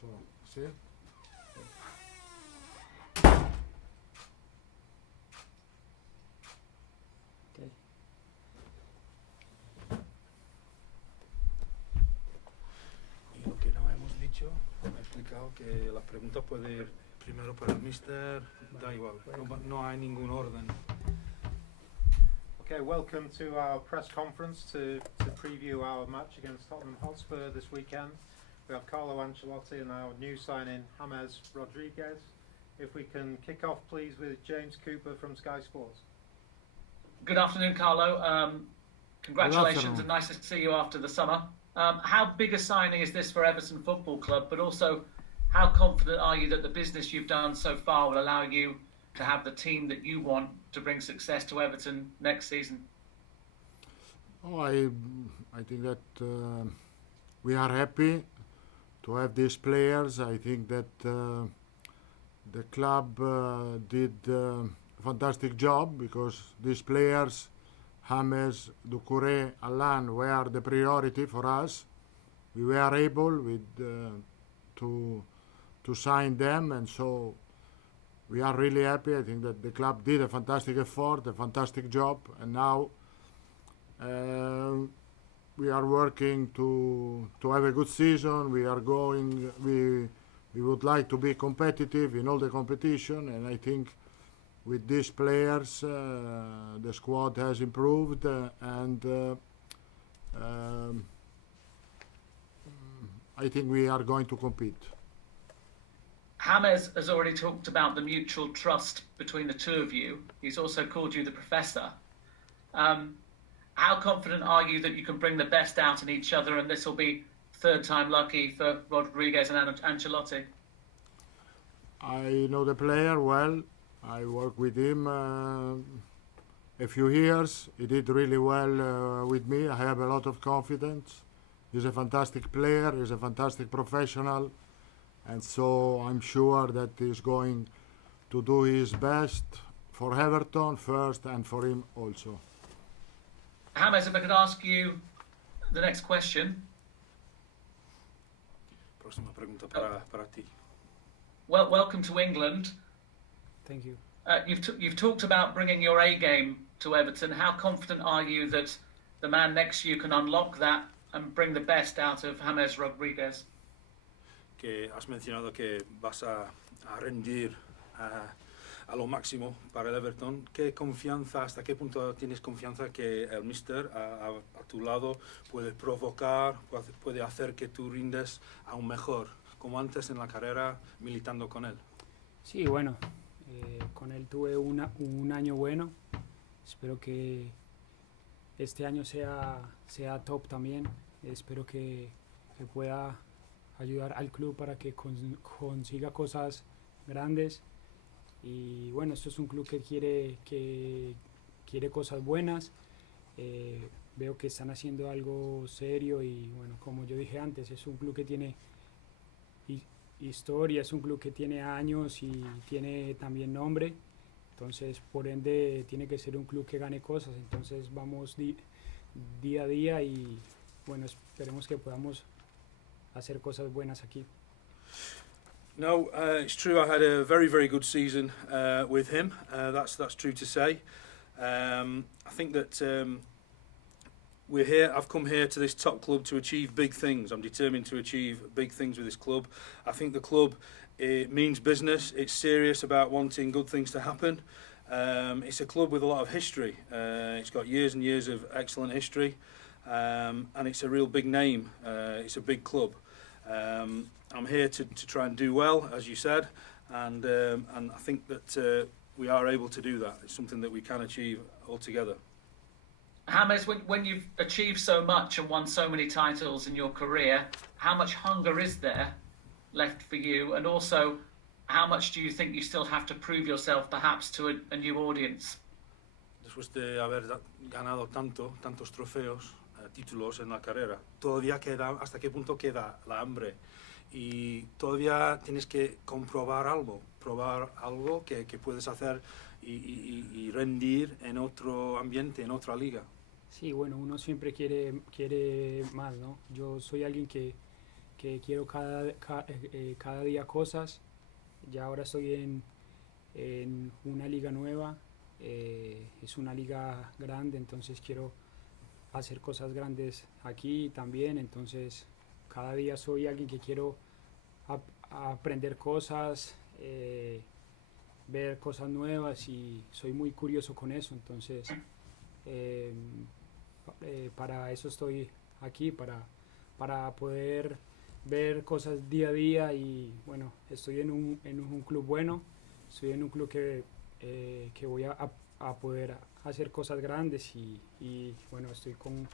So, see? Okay. Y lo que no hemos dicho, he explicado que las preguntas puede ir primero para el mister, da igual, no hay ningún orden. Okay, welcome to our press conference to preview our match against Tottenham Hotspur this weekend. We have Carlo Ancelotti and our new signing James Rodriguez. If we can kick off please with James Cooper from Sky Sports. Good afternoon, Carlo. Congratulations and nice to see you after the summer. How big a signing is this for Everton Football Club, but also how confident are you that the business you've done so far will allow you to have the team that you want to bring success to Everton next season? Oh, I think that we are happy to have these players. I think that the club did a fantastic job because these players, James, Doucouré, Allan, were the priority for us. We were able to sign them, and so we are really happy. I think that the club did a fantastic effort, a fantastic job, and now we are working to have a good season. We would like to be competitive in all the competition, and I think with these players the squad has improved, and I think we are going to compete. James has already talked about the mutual trust between the two of you. He's also called you the professor. How confident are you that you can bring the best out in each other, and this will be third time lucky for Rodriguez and Ancelotti? I know the player well. I worked with him a few years. He did really well with me. I have a lot of confidence. He's a fantastic player. He's a fantastic professional. And so I'm sure that he's going to do his best for Everton first and for him also. James, if I could ask you the next question. Próxima pregunta para ti. Well, welcome to England. Thank you. You've talked about bringing your A game to Everton. How confident are you that the man next to you can unlock that and bring the best out of James Rodriguez? Que has mencionado que vas a rendir a lo máximo para el Everton. ¿Qué confianza, hasta qué punto tienes confianza que el míster a tu lado puede provocar, puede hacer que tú rindes aún mejor, como antes en la carrera militando con él? Sí, bueno, con él tuve un año bueno. Espero que este año sea top también. Espero que pueda ayudar al club para que consiga cosas grandes. Y bueno, esto es un club que quiere cosas buenas. Veo que están haciendo algo serio y bueno, como yo dije antes, es un club que tiene historia, es un club que tiene años y tiene también nombre. Entonces, por ende, tiene que ser un club que gane cosas. Entonces, vamos día a día y bueno, esperemos que podamos hacer cosas buenas aquí. No, it's true. I had a very, very good season with him. That's true to say. I think that we're here. I've come here to this top club to achieve big things. I'm determined to achieve big things with this club. I think the club, it means business. It's serious about wanting good things to happen. It's a club with a lot of history. It's got years and years of excellent history, and it's a real big name. It's a big club. I'm here to try and do well, as you said, and I think that we are able to do that. It's something that we can achieve all together. James, when you've achieved so much and won so many titles in your career, how much hunger is there left for you? And also, how much do you think you still have to prove yourself, perhaps, to a new audience? Después de haber ganado tantos trofeos, títulos en la carrera, todavía queda, ¿hasta qué punto queda la hambre? Y todavía tienes que probar algo que puedes hacer y rendir en otro ambiente, en otra liga. Sí, bueno, uno siempre quiere más, ¿no? Yo soy alguien que quiero cada día cosas. Ya ahora estoy en una liga nueva, es una liga grande, entonces quiero hacer cosas grandes aquí también, entonces cada día soy alguien que quiero aprender cosas, ver cosas nuevas y soy muy curioso con eso, entonces para eso estoy aquí, para poder ver cosas día a día y bueno, estoy en un club bueno, estoy en un club que voy a poder hacer cosas grandes y bueno, estoy con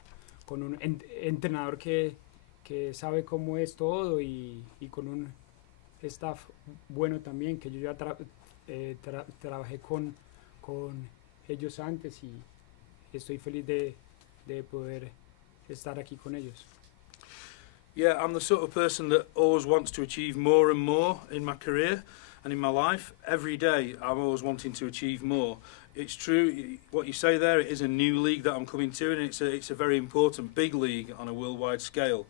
un entrenador que sabe cómo es todo y con un staff bueno también, que yo ya trabajé con ellos antes y estoy feliz de poder estar aquí con ellos. Yeah, I'm the sort of person that always wants to achieve more and more in my career and in my life. Every day I'm always wanting to achieve more. It's true what you say there, it is a new league that I'm coming to, and it's a very important big league on a worldwide scale.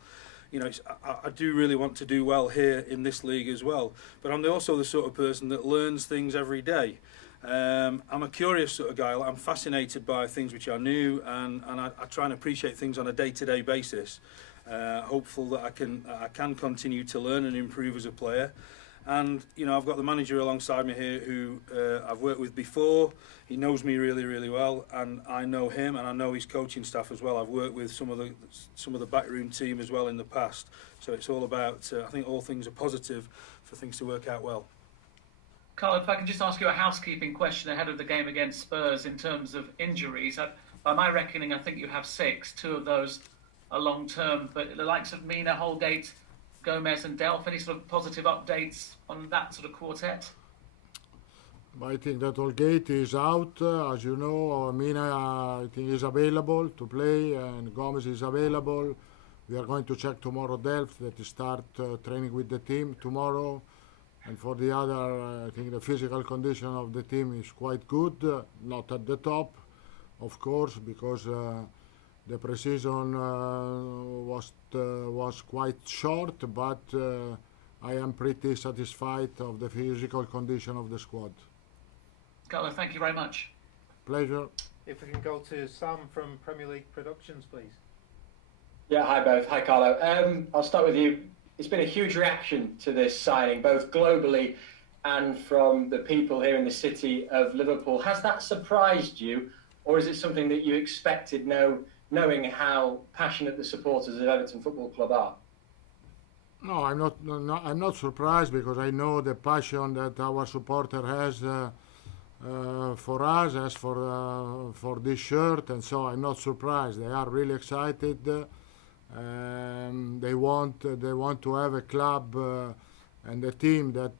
You know, I do really want to do well here in this league as well, but I'm also the sort of person that learns things every day. I'm a curious sort of guy. I'm fascinated by things which are new, and I try and appreciate things on a day-to-day basis. Hopeful that I can continue to learn and improve as a player. And you know, I've got the manager alongside me here who I've worked with before. He knows me really, really well, and I know him, and I know his coaching staff as well. I've worked with some of the backroom team as well in the past. So it's all about. I think all things are positive for things to work out well. Carlo, if I can just ask you a housekeeping question ahead of the game against Spurs in terms of injuries. By my reckoning, I think you have 6. 2 of those are long term, but the likes of Mina, Holgate, Gomez and Delph, any sort of positive updates on that sort of quartet? I think that Holgate is out, as you know. Mina, I think, is available to play, and Gomez is available. We are going to check tomorrow Delph that start training with the team tomorrow. And for the other, I think the physical condition of the team is quite good, not at the top, of course, because the pre-season was quite short, but I am pretty satisfied of the physical condition of the squad. Carlo, thank you very much. Pleasure. If we can go to Sam from Premier League Productions, please. Yeah, hi both. Hi Carlo. I'll start with you. It's been a huge reaction to this signing, both globally and from the people here in the city of Liverpool. Has that surprised you, or is it something that you expected, knowing how passionate the supporters of Everton Football Club are? No, I'm not surprised, because I know the passion that our supporter has for us, as for this shirt, and so I'm not surprised. They are really excited. They want to have a club and a team that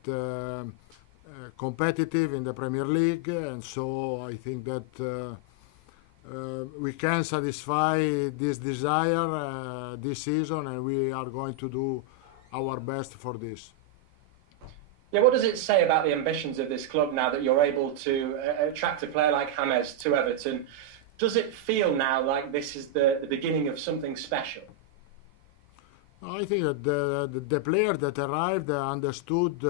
competitive in the Premier League, and so I think that we can satisfy this desire this season, and we are going to do our best for this. Yeah, what does it say about the ambitions of this club now that you're able to attract a player like James to Everton? Does it feel now like this is the beginning of something special? I think that the player that arrived understood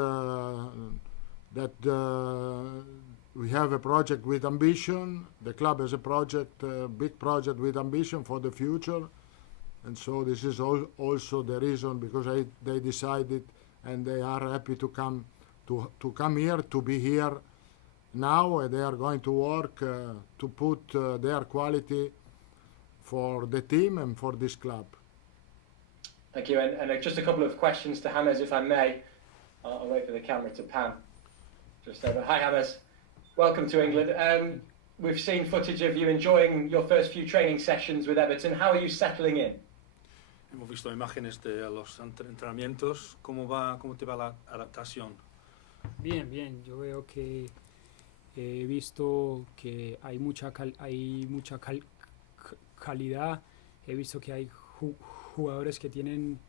that we have a project with ambition. The club has a project, a big project with ambition for the future. And so this is also the reason, because they decided, and they are happy to come here, to be here now, and they are going to work to put their quality for the team and for this club. Thank you. And just a couple of questions to James, if I may. I'll wait for the camera to pan. Just over. Hi, James. Welcome to England. We've seen footage of you enjoying your first few training sessions with Everton. How are you settling in? Hemos visto imágenes de los entrenamientos. ¿Cómo te va la adaptación? Bien, bien. Yo veo que he visto que hay mucha calidad. He visto que hay jugadores que tienen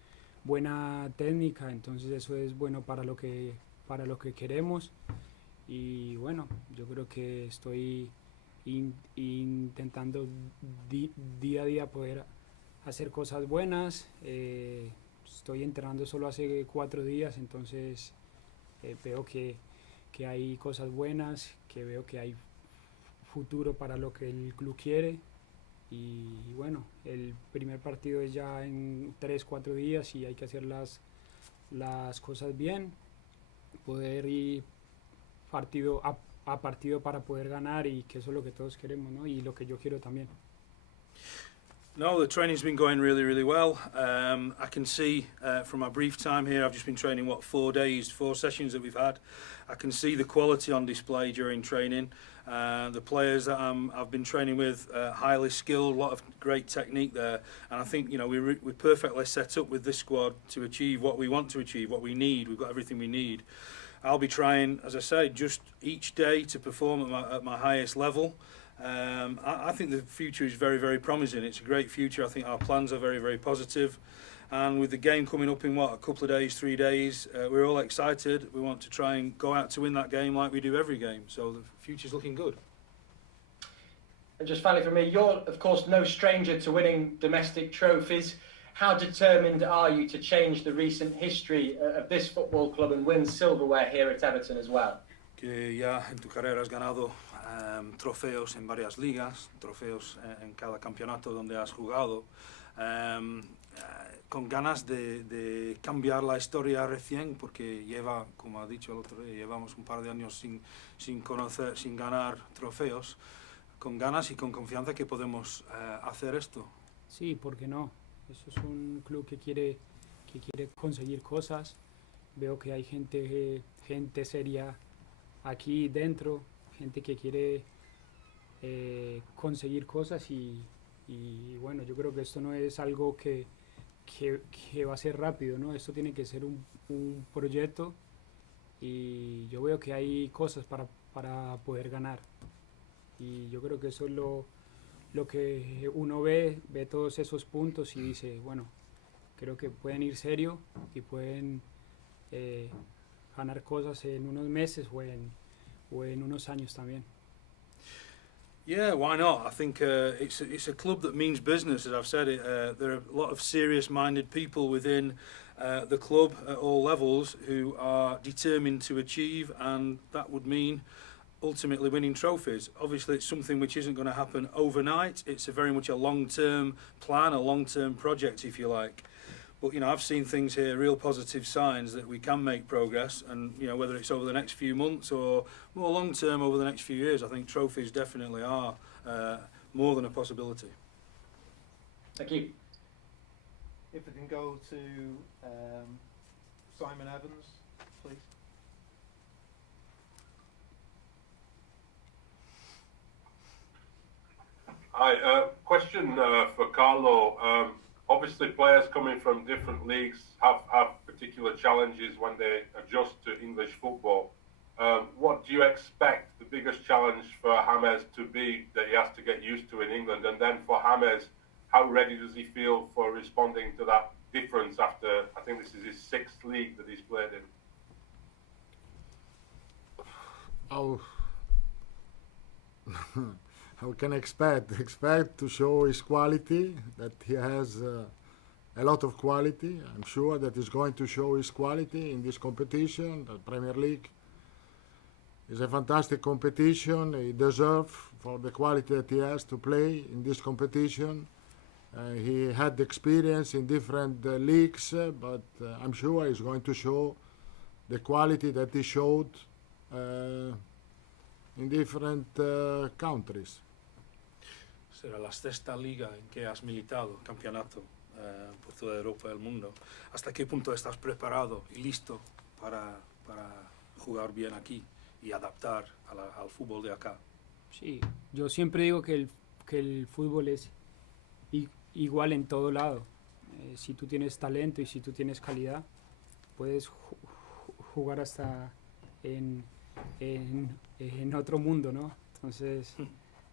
buena técnica, entonces eso es bueno para lo que queremos. Y bueno, yo creo que estoy intentando día a día poder hacer cosas buenas. estoy entrenando solo hace 4 días, entonces veo que hay cosas buenas, que veo que hay futuro para lo que el club quiere. Y bueno, el primer partido es ya en 3-4 días y hay que hacer las cosas bien, poder ir partido a partido para poder ganar, y que eso es lo que todos queremos, ¿no? Y lo que yo quiero también. No, the training's been going really, really well. I can see from my brief time here, I've just been training, 4 days, 4 sessions that we've had. I can see the quality on display during training. The players that I've been training with, highly skilled, a lot of great technique there. And I think, we're perfectly set up with this squad to achieve what we want to achieve, what we need. We've got everything we need. I'll be trying, as I say, just each day to perform at my highest level. I think the future is very, very promising. It's a great future. I think our plans are very, very positive. And with the game coming up in a couple of days, 3 days, we're all excited. We want to try and go out to win that game like we do every game. So the future's looking good. And just finally for me, you're of course no stranger to winning domestic trophies. How determined are you to change the recent history of this football club and win silverware here at Everton as well? Que ya en tu carrera has ganado trofeos en varias ligas, trofeos en cada campeonato donde has jugado, con ganas de cambiar la historia recién, porque como ha dicho el otro día, llevamos un par de años sin ganar trofeos, con ganas y con confianza que podemos hacer esto. Sí, ¿por qué no? Eso es un club que quiere conseguir cosas. Veo que hay gente seria aquí dentro, gente que quiere conseguir cosas, y bueno, yo creo que esto no es algo que va a ser rápido, ¿no? Esto tiene que ser un proyecto, y yo veo que hay cosas para poder ganar, y yo creo que eso es lo que uno ve todos esos puntos y dice, bueno, creo que pueden ir serio y pueden ganar cosas en unos meses o en unos años también. Yeah, why not? I think it's a club that means business, as I've said. There are a lot of serious-minded people within the club at all levels who are determined to achieve, and that would mean ultimately winning trophies. Obviously, it's something which isn't going to happen overnight. It's very much a long-term plan, a long-term project, if you like. But, I've seen things here, real positive signs that we can make progress, and, whether it's over the next few months or more long-term over the next few years, I think trophies definitely are more than a possibility. Thank you. If we can go to Simon Evans, please. Hi, question for Carlo. Obviously, players coming from different leagues have particular challenges when they adjust to English football. What do you expect the biggest challenge for James to be that he has to get used to in England? And then for James, how ready does he feel for responding to that difference after, I think this is his 6th league that he's played in? Oh. How can I expect to show his quality, that he has a lot of quality. I'm sure that he's going to show his quality in this competition. The Premier League is a fantastic competition. He deserves, for the quality that he has, to play in this competition. He had experience in different leagues, but I'm sure he's going to show the quality that he showed in different countries. Será la 6ª liga en que has militado, campeonato por toda Europa y el mundo. ¿Hasta qué punto estás preparado y listo para jugar bien aquí y adaptar al fútbol de acá? Sí, yo siempre digo que el fútbol es igual en todo lado. Si tú tienes talento y si tú tienes calidad, puedes jugar hasta en otro mundo, ¿no? Entonces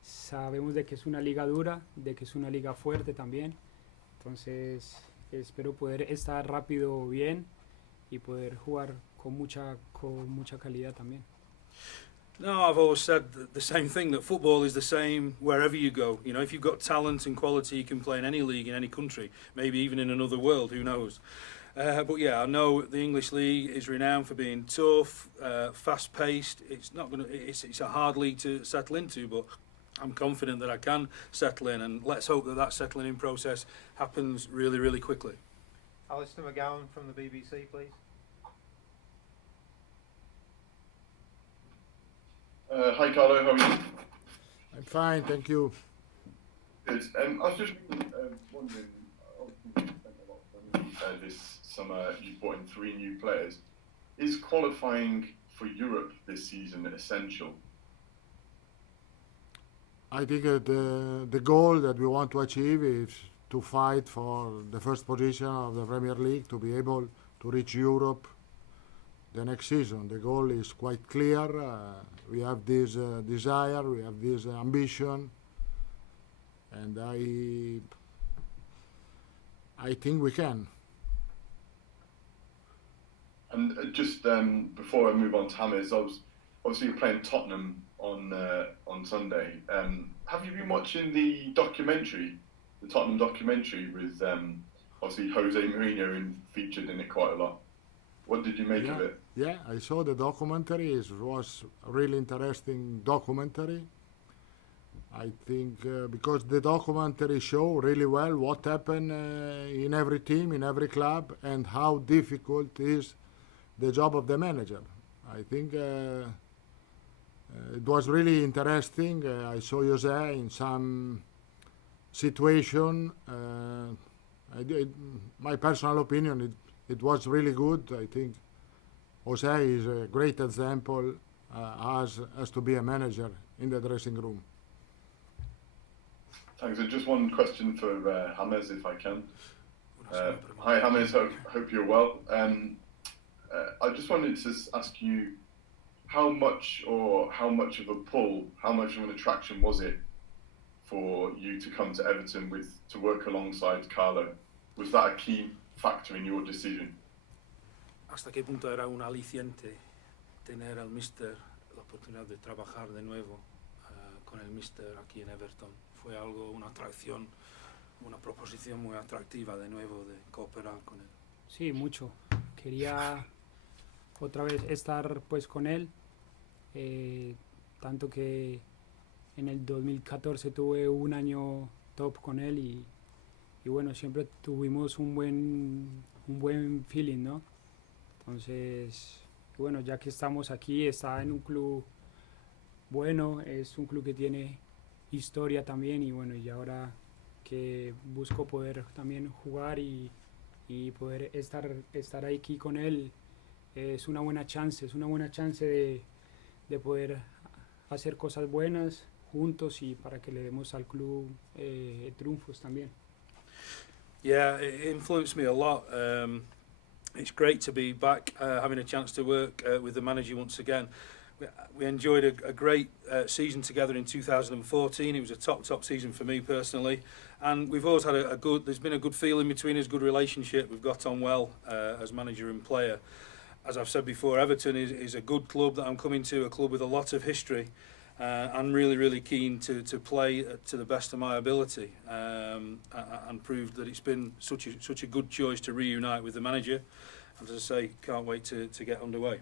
sabemos de que es una liga dura, de que es una liga fuerte también. Entonces espero poder estar rápido bien y poder jugar con mucha calidad también. No, I've always said the same thing, that football is the same wherever you go. If you've got talent and quality, you can play in any league in any country, maybe even in another world, who knows. But yeah, I know the English league is renowned for being tough, fast-paced. It's a hard league to settle into, but I'm confident that I can settle in, and let's hope that settling in process happens really, really quickly. Alistair McGowan from the BBC, please. Hi Carlo, how are you? I'm fine, thank you. Good. I was just wondering, obviously you spent a lot of money this summer, you brought in 3 new players. Is qualifying for Europe this season essential? I think the goal that we want to achieve is to fight for the first position of the Premier League, to be able to reach Europe the next season. The goal is quite clear. We have this desire, we have this ambition, and I think we can. And just before I move on to James, obviously you're playing Tottenham on Sunday. Have you been watching the Tottenham documentary with obviously Jose Mourinho featured in it quite a lot? What did you make of it? Yeah, I saw the documentary. It was a really interesting documentary. I think because the documentary show really well what happened in every team, in every club, and how difficult is the job of the manager. I think it was really interesting. I saw Jose in some situation. My personal opinion, it was really good. I think Jose is a great example as to be a manager in the dressing room. Thanks. And just one question for James, if I can. Hi James, hope you're well. I just wanted to ask you how much of a pull, how much of an attraction was it for you to come to Everton to work alongside Carlo? Was that a key factor in your decision? ¿Hasta qué punto era un aliciente tener al Mister la oportunidad de trabajar de nuevo con el Mister aquí en Everton? Fue algo, una atracción, una proposición muy atractiva de nuevo de cooperar con él. Sí, mucho. Quería otra vez estar pues con él, tanto que en el 2014 tuve un año top con él y bueno, siempre tuvimos un buen feeling, ¿no? Entonces, bueno, ya que estamos aquí, está en un club bueno, es un club que tiene historia también y bueno, y ahora que busco poder también jugar y poder estar aquí con él, es una buena chance de poder hacer cosas buenas juntos y para que le demos al club triunfos también. Yeah, it influenced me a lot. It's great to be back, having a chance to work with the manager once again. We enjoyed a great season together in 2014. It was a top season for me personally, and we've always had there's been a good feeling between us, good relationship. We've got on well as manager and player. As I've said before, Everton is a good club that I'm coming to, a club with a lot of history. I'm really keen to play to the best of my ability and prove that it's been such a good choice to reunite with the manager. And as I say, can't wait to get underway.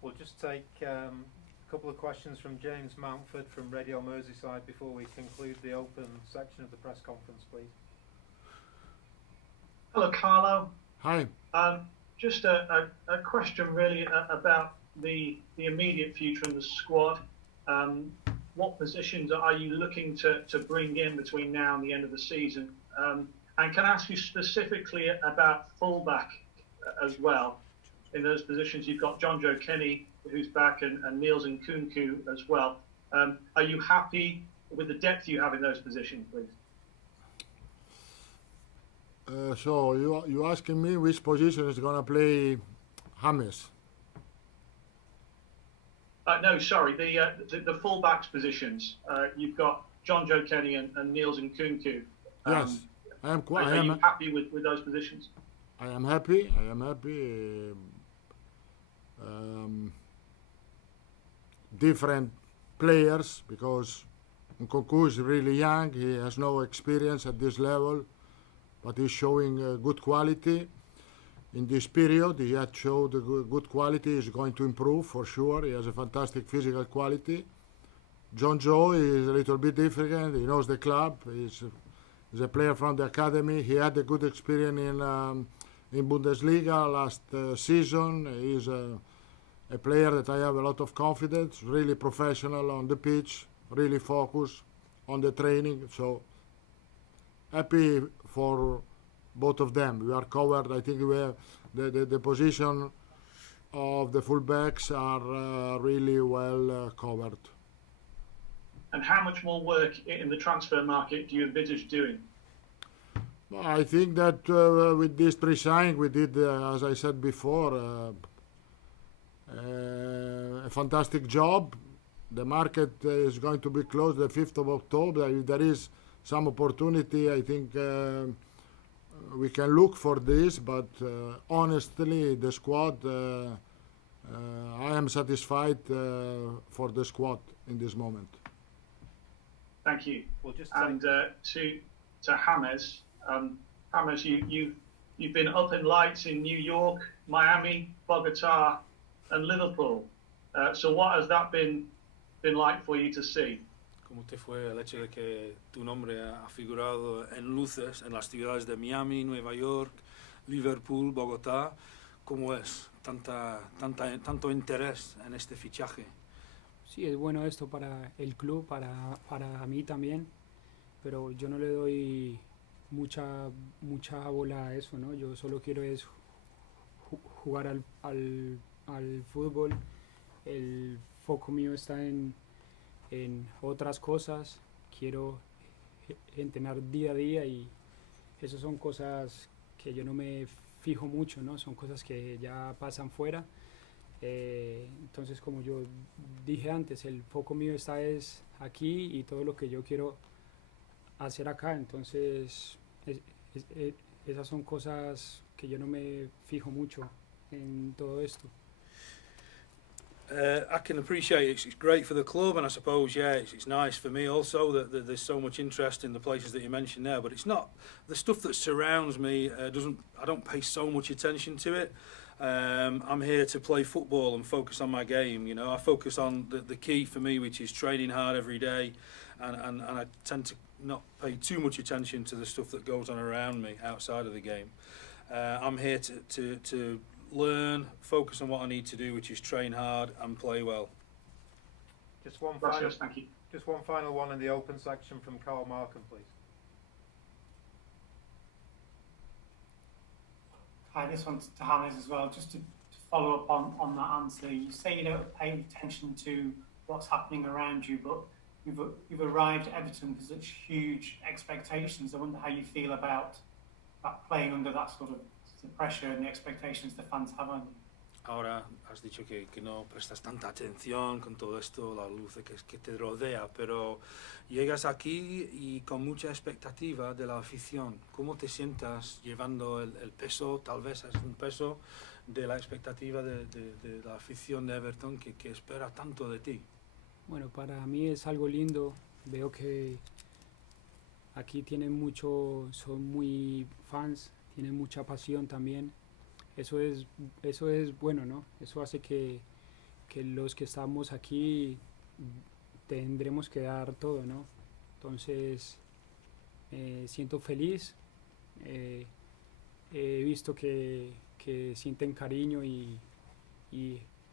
We'll just take a couple of questions from James Mountford from Radio Merseyside before we conclude the open section of the press conference, please. Hello, Carlo. Hi. Just a question really about the immediate future in the squad. What positions are you looking to bring in between now and the end of the season? And can I ask you specifically about fullback as well? In those positions, you've got John Joe Kenny, who's back, and Niels Nkunku as well. Are you happy with the depth you have in those positions, please? So you asking me which position is going to play James? No, sorry, the fullbacks positions. You've got John Joe Kenny and Niels Nkunku. Yes, Are you happy with those positions? I am happy. Different players, because Nkunku is really young. He has no experience at this level, but he's showing good quality. in this period. He had showed a good quality. He's going to improve for sure. He has a fantastic physical quality. John Joe is a little bit different. He knows the club. He's a player from the academy. He had a good experience in Bundesliga last season. He's a player that I have a lot of confidence, really professional on the pitch, really focused on the training. So happy for both of them. We are covered. I think we have the position of the fullbacks are really well covered. And how much more work in the transfer market do you envisage doing? I think that with this pre-signing we did, as I said before, a fantastic job. The market is going to be closed the 5th of October. If there is some opportunity, I think we can look for this, but honestly, the squad, I am satisfied for the squad in this moment. Thank you. We'll just and to James, James, you've been up in lights in New York, Miami, Bogota, and Liverpool. So what has that been like for you to see? ¿Cómo te fue el hecho de que tu nombre ha figurado en luces en las ciudades de Miami, Nueva York, Liverpool, Bogotá? ¿Cómo es tanto interés en este fichaje? Sí, es bueno esto para el club, para mí también, pero yo no le doy mucha bola a eso, ¿no? Yo solo quiero es jugar al fútbol. El foco mío está en otras cosas. Quiero entrenar día a día y esas son cosas que yo no me fijo mucho, ¿no? Son cosas que ya pasan fuera. Entonces, como yo dije antes, el foco mío está es aquí y todo lo que yo quiero hacer acá. Entonces, esas son cosas que yo no me fijo mucho en todo esto. I can appreciate it's great for the club, and I suppose it's nice for me also that there's so much interest in the places that you mentioned there. But it's not the stuff that surrounds me. I don't pay so much attention to it. I'm here to play football and focus on my game. You know, I focus on the key for me, which is training hard every day, and I tend to not pay too much attention to the stuff that goes on around me outside of the game. I'm here to learn, focus on what I need to do, which is train hard and play well. Just one final one in the open section from Carl Markham, please. Hi, this one's to James as well. Just to follow up on that answer, you say you don't pay attention to what's happening around you, but you've arrived at Everton with such huge expectations. I wonder how you feel about playing under that sort of the pressure and the expectations the fans have on you. Ahora has dicho que no prestas tanta atención con todo esto, la luz que te rodea, pero llegas aquí y con mucha expectativa de la afición. ¿Cómo te sientas llevando el peso, tal vez es un peso, de la expectativa de la afición de Everton que espera tanto de ti? Bueno, para mí es algo lindo. Veo que aquí son muy fans, tienen mucha pasión también. Eso es bueno, ¿no? Eso hace que los que estamos aquí tendremos que dar todo, ¿no? Entonces, siento feliz. He visto que sienten cariño y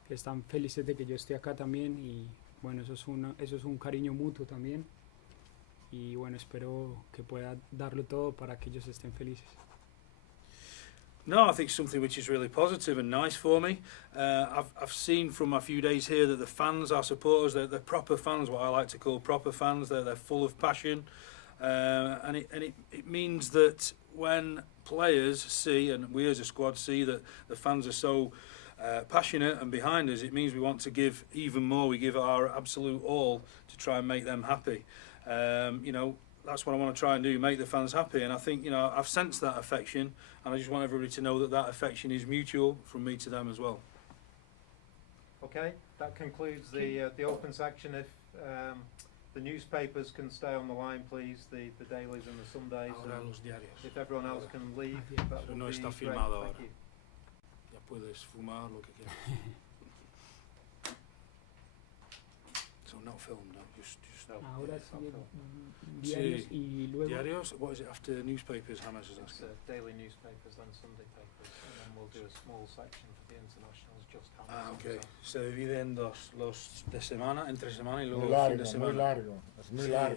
están felices de que yo esté acá también. Y bueno, eso es un cariño mutuo también. Y bueno, espero que pueda darlo todo para que ellos estén felices. No, I think something which is really positive and nice for me. I've seen from a few days here that the fans are supporters. They're proper fans, what I like to call proper fans. They're full of passion, and it means that when players see, and we as a squad see, that the fans are so passionate and behind us, it means we want to give even more. We give our absolute all to try and make them happy. You know, that's what I want to try and do, make the fans happy. And I think, you know, I've sensed that affection, and I just want everybody to know that affection is mutual from me to them as well. Okay, that concludes the open section. If the newspapers can stay on the line, please, the dailies and the Sundays. Ahora los diarios. If everyone else can leave, that would No be está great. firmado ahora. Thank you. Ya puedes fumar lo que quieras. So not film, no, just Ahora it's not sigue film. diarios Sí. y luego diarios. What is it after newspapers? James is It's asking. daily newspapers, then Sunday papers, and then we'll do a small section for the internationals, just Hammers. Ah, on okay. top. Se dividen los de semana, entre semana y luego Muy el fin de largo, semana. muy largo. Es muy Sí. largo.